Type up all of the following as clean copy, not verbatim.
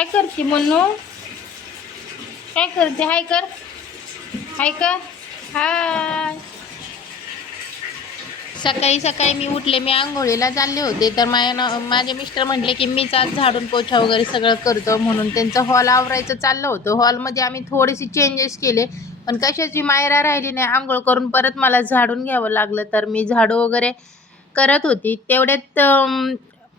काय करते म्हणू? काय करते? हाय कर. हाय का? हाय. सकाळी सकाळी मी उठले, मी आंघोळीला चालले होते, तर माझे मिस्टर म्हटले की मीच आज झाडून पोछा वगैरे सगळं करतो, म्हणून त्यांचं हॉल आवरायचं चाललं होतं. हॉलमध्ये आम्ही थोडेसे चेंजेस केले, पण कशाची मायरा राहिली नाही. आंघोळ करून परत मला झाडून घ्यावं लागलं, तर मी झाडू वगैरे करत होती. तेवढ्यात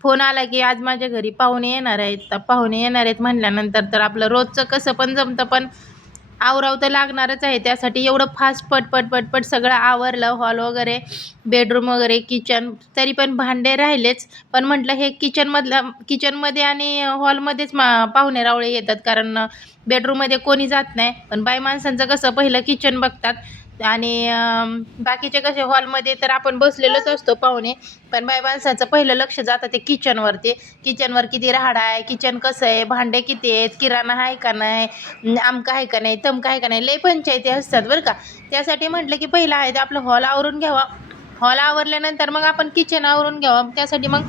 फोन आला की आज माझ्या घरी पाहुणे येणार आहेत. तर पाहुणे येणार आहेत म्हणल्यानंतर तर आपलं रोजचं कसं पण जमतं, पण आवराव तर लागणारच आहे. त्यासाठी एवढं फास्ट पटपट पटपट सगळं आवरलं. हॉल वगैरे, बेडरूम वगैरे, किचन, तरी पण भांडे राहिलेच. पण म्हटलं हे किचनमध्ये आणि हॉलमध्येच पाहुणे रावळे येतात, कारण बेडरूममध्ये कोणी जात नाही. पण बाई माणसांचं कसं पहिलं किचन बघतात आणि बाकीचे कसे हॉलमध्ये तर आपण बसलेलोच असतो पाहुणे, पण बाई माणसाचं पहिलं लक्ष जातं ते किचनवरती. किचनवर किती राहाडा आहे, किचन कसं आहे, भांडे किती आहेत, किराणा आहे का नाही, आमका आहे का नाही, तमका आहे का नाही, लय पंचायती असतात बरं का. त्यासाठी म्हटलं की पहिलं आहे ते आपलं हॉल आवरून घ्यावा. हॉल आवरल्यानंतर मग आपण किचन आवरून घ्यावं. त्यासाठी मग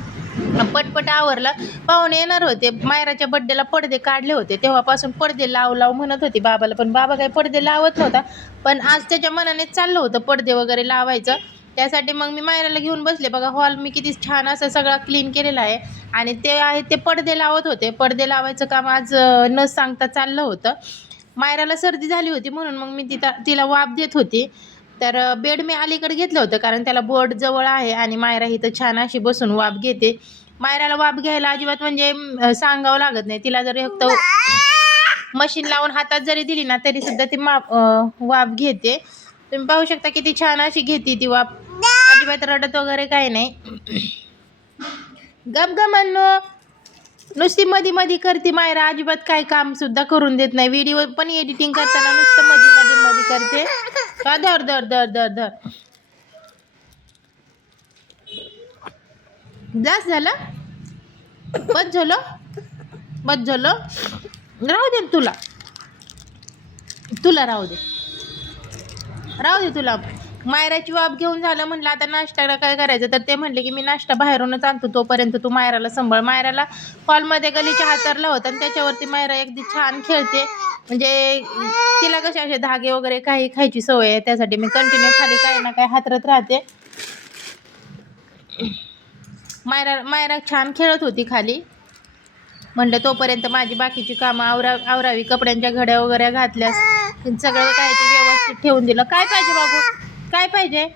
पटपट आवरलं. पाहुणे येणार होते. मायराच्या बड्डेला पडदे काढले होते, तेव्हापासून पडदे लाव म्हणत होती बाबाला, पण बाबा काही पडदे लावत नव्हता. पण आज त्याच्या मनाने चाललं होतं पडदे वगैरे लावायचं. त्यासाठी मग मी मायराला घेऊन बसले. बघा हॉल मी किती छान असं सगळा क्लीन केलेला आहे, आणि ते आहे ते पडदे लावत होते. पडदे लावायचं काम आज न सांगता चाललं होतं. मायराला सर्दी झाली होती, म्हणून मग मी तिला वाफ देत होती. तर बेड मी अलीकडे घेतलं होतं, कारण त्याला बोर्ड जवळ आहे आणि मायरा इथं छान अशी बसून वाफ घेते. मायराला वाफ घ्यायला अजिबात म्हणजे सांगावं लागत नाही. तिला जरी फक्त मशीन लावून हातात जरी दिली ना, तरी सुद्धा ती वाफ घेते. तुम्ही पाहू शकता किती छान अशी घेते ती वाफ. अजिबात रडत वगैरे काही नाही. गप ग म्हणू, नुसती मधी मधी करते मायरा, अजिबात काय काम सुद्धा करून देत नाही. व्हिडिओ पण एडिटिंग करताना नुसतं मधी मधी मधी करते. का धर धर धर धर धर. जास्त झालं, बस झालं, बस झालं. राहू दे तुला, तुला राहू दे, राहू दे तुला. मायराची वाफ घेऊन झालं. म्हटलं आता नाश्त्याला काय करायचं, तर ते म्हटले की मी नाश्ता बाहेरूनच आणतो, तोपर्यंत तू मायराला सांभाळ. मायराला हॉलमध्ये गलीच्या हातरला होता, आणि त्याच्यावरती मायरा अगदी छान खेळते. म्हणजे तिला कसे असे धागे वगैरे काही खायची सवय आहे, त्यासाठी मी कंटिन्यू खाली काही ना काही हातरत राहते. मायरा छान खेळत होती खाली. म्हणलं तोपर्यंत माझी बाकीची कामं आवरावी. कपड्यांच्या घड्या वगैरे घातल्यास सगळं काय ते व्यवस्थित ठेवून दिलं. काय पाहिजे बाबू, काय पाहिजे,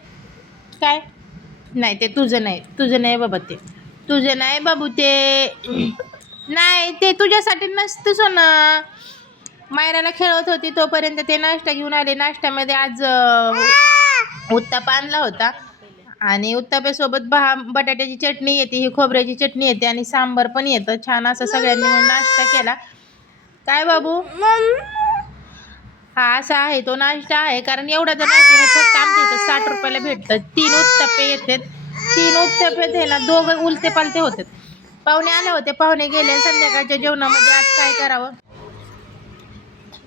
काय नाही, ते तुझं नाही, तुझं नाही बाबा, ते तुझं नाही बाबू, ते नाही, ते तुझ्यासाठी नसतं सोनं. मायराला खेळत होती तोपर्यंत ते नाश्ता घेऊन आले. नाश्त्यामध्ये आज उत्तप्पा आणला होता, आणि उत्तप्प्यासोबत बटाट्याची चटणी येते, ही खोबऱ्याची चटणी येते, आणि सांबार पण येतं. छान असं सगळ्यांनी मिळून नाश्ता केला. काय बाबू, हा असा आहे तो नाश्ता आहे. कारण एवढा जर नाश्ता हे फक्त आमच्या इथं 60 रुपयाला भेटतं. 3 उत्तप्पे येतात. 3 उत्तप्पे आहे ना, 2 उलते पालते होतात. पाहुणे आले होते, पाहुणे गेले. संध्याकाळच्या जेवणामध्ये आज काय करावं,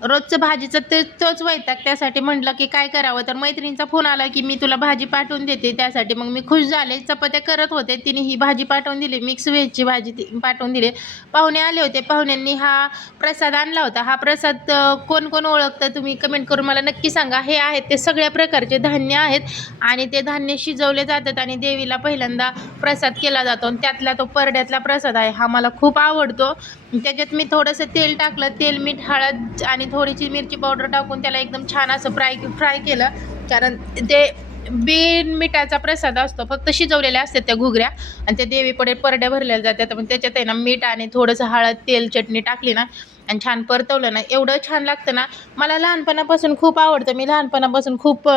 रोजचं भाजीचं तोच वैताग. त्यासाठी म्हटलं की काय करावं, तर मैत्रिणीचा फोन आला की मी तुला भाजी पाठवून देते. त्यासाठी मग मी खुश झाले. चपात्या करत होते, तिने ही भाजी पाठवून दिली, मिक्स व्हेजची भाजी पाठवून दिली. पाहुणे आले होते, पाहुण्यांनी हा प्रसाद आणला होता. हा प्रसाद कोण कोण ओळखतं तुम्ही कमेंट करून मला नक्की सांगा. हे आहेत ते सगळ्या प्रकारचे धान्य आहेत, आणि ते धान्य शिजवले जातात आणि देवीला पहिल्यांदा प्रसाद केला जातो. आणि त्यातला तो परड्यातला प्रसाद आहे, हा मला खूप आवडतो. त्याच्यात मी थोडंसं तेल टाकलं, तेल, मीठ, हळद आणि थोडीशी मिरची पावडर टाकून त्याला एकदम छान असं फ्राय केलं. कारण ते बिन मिठाचा प्रसाद असतो, फक्त शिजवलेल्या असतात त्या घुगऱ्या, आणि त्या देवीपुढे परड्या भरलेल्या जातात. पण त्याच्यात आहे ना मीठ आणि थोडंसं हळद, तेल, चटणी टाकली ना, आणि छान परतवलं ना, एवढं छान लागतं ना. मला लहानपणापासून खूप आवडतं, मी लहानपणापासून खूप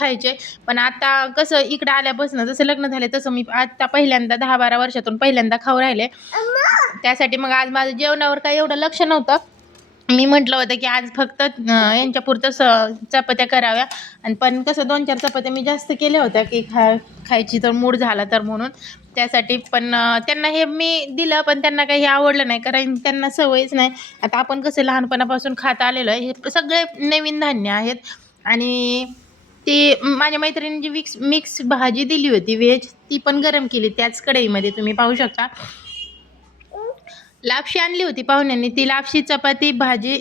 खायचे. पण आता कसं इकडं आल्यापासून, जसं लग्न झाले तसं मी आता पहिल्यांदा 10-12 वर्षातून पहिल्यांदा खाऊ राहिले. त्यासाठी मग आज माझं जेवणावर काही एवढं लक्ष नव्हतं. मी म्हटलं होतं की आज फक्त यांच्यापुरतं चपात्या कराव्या, आणि पण कसं 2-4 चपात्या मी जास्त केल्या होत्या की खायची तर मूड झाला तर म्हणून. त्यासाठी पण त्यांना हे मी दिलं, पण त्यांना काही आवडलं नाही, कारण त्यांना सवयच नाही. आता आपण कसं लहानपणापासून खात आलेलो आहे, हे सगळे नवीन धान्य आहेत. आणि ती माझ्या मैत्रिणीने जी मिक्स भाजी दिली होती व्हेज, ती पण गरम केली त्याच कढईमध्ये, तुम्ही पाहू शकता. लापशी आणली होती पाहुण्यांनी, ती लापशी चपाती भाजी